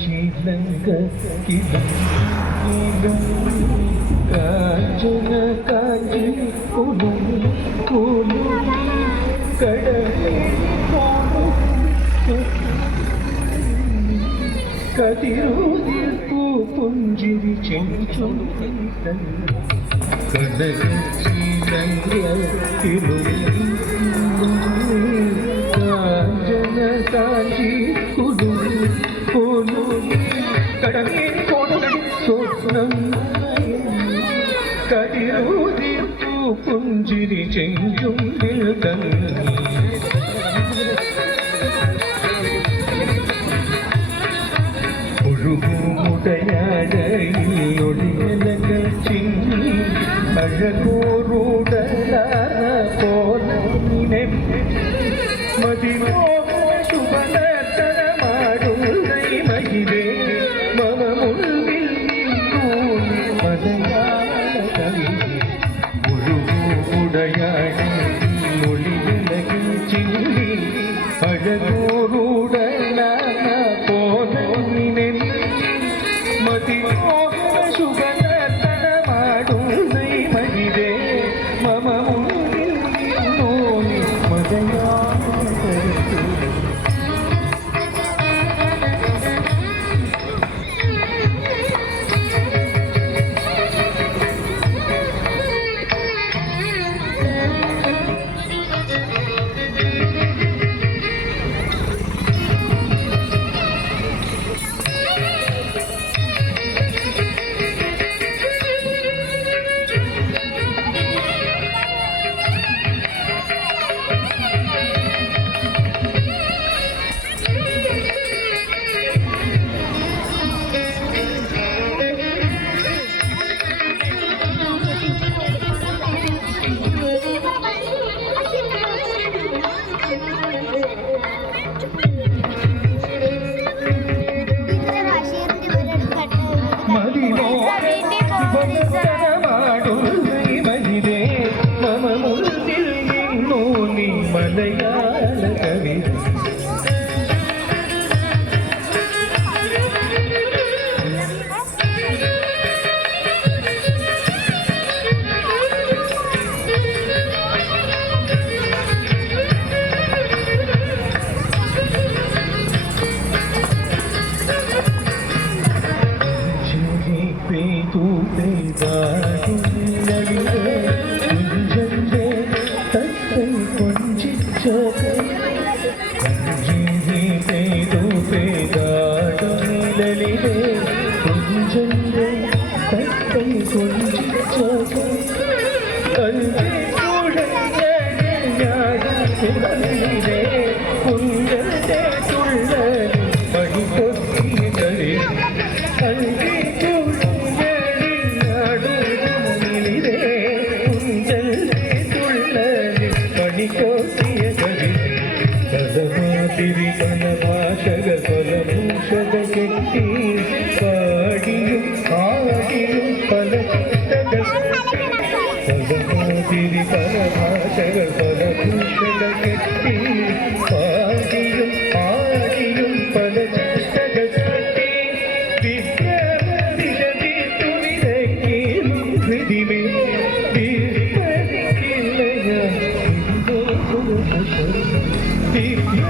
ചിലങ്ക കിലും കാഞ്ചന കാഞ്ചി കുലും കുലും കതിരൂതിൽ പൂപുഞ്ചിരി ചെഞ്ചുണ്ടിൽ കനക ചിലങ്ക കിലും കാഞ്ചന കാഞ്ചി കുലും കുലും കടമേ കോടതി സ്വപ്നം കതിരൂതിൽ പൂപുഞ്ചിരി ചെഞ്ചുണ്ടിൽ ഒഴുകുമുടയാടൊളിയലകൾ ചിങ്ങി അഴകോറുടലാന പോലീനെ മതിമോഹ ശുഭനത്തരമാടുന്നൈ മഹിതേ മമ മുൻപിൽ മലയാള കവി ഒഴുകുമുടയാടൊളിയലകൾ ചിങ്ങി അഴകോറുടലാന പോലീനെ ശുഭനത്തരമാടുന്നൈ മഹിതേ മമ മുൻപിൽ മതയാ മലയാള കവി ഭാഷക സ്വലഭൂഷക കെട്ടി പാടിയും ആടിയും പല ചിട്ടകമാതിരി പല ഭാഷകൾ സ്വലഭൂഷക കെട്ടി പാടിയും ആടിയും പല ചിട്ടകൾ ഹൃദിമേ ദിവ്യ